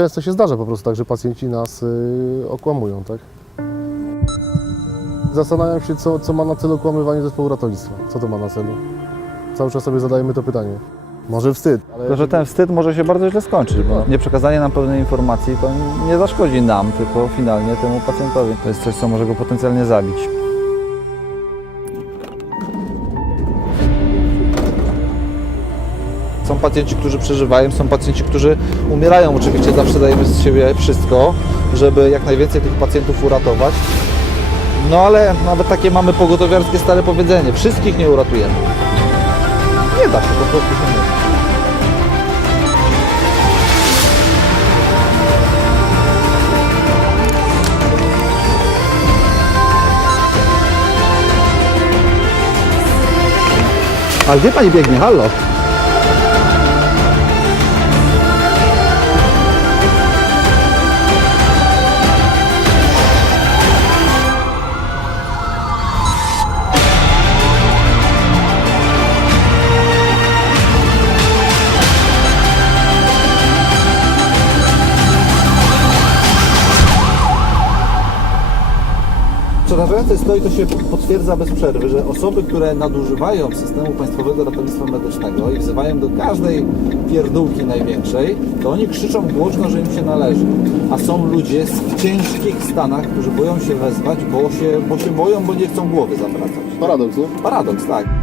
często się zdarza po prostu tak, że pacjenci nas y, okłamują, tak? Zastanawiam się, co, co ma na celu okłamywanie zespołu ratownictwa. Co to ma na celu? Cały czas sobie zadajemy to pytanie. Może wstyd, ale Tylko, że ten wstyd może się bardzo źle skończyć, bo nieprzekazanie nam pewnej informacji to nie zaszkodzi nam, tylko finalnie temu pacjentowi. To jest coś, co może go potencjalnie zabić. Są pacjenci, którzy przeżywają, są pacjenci, którzy umierają. Oczywiście zawsze dajemy z siebie wszystko, żeby jak najwięcej tych pacjentów uratować. No ale nawet takie mamy pogotowiarskie stare powiedzenie. Wszystkich nie uratujemy. Nie da się, po prostu się nie da. Ale gdzie pani biegnie? Halo? Przerażające jest to i to się potwierdza bez przerwy, że osoby, które nadużywają systemu Państwowego Ratownictwa Medycznego i wzywają do każdej pierdółki największej, to oni krzyczą głośno, że im się należy. A są ludzie w ciężkich stanach, którzy boją się wezwać, bo się, bo się boją, bo nie chcą głowy zawracać. paradoks, nie? Paradoks, tak.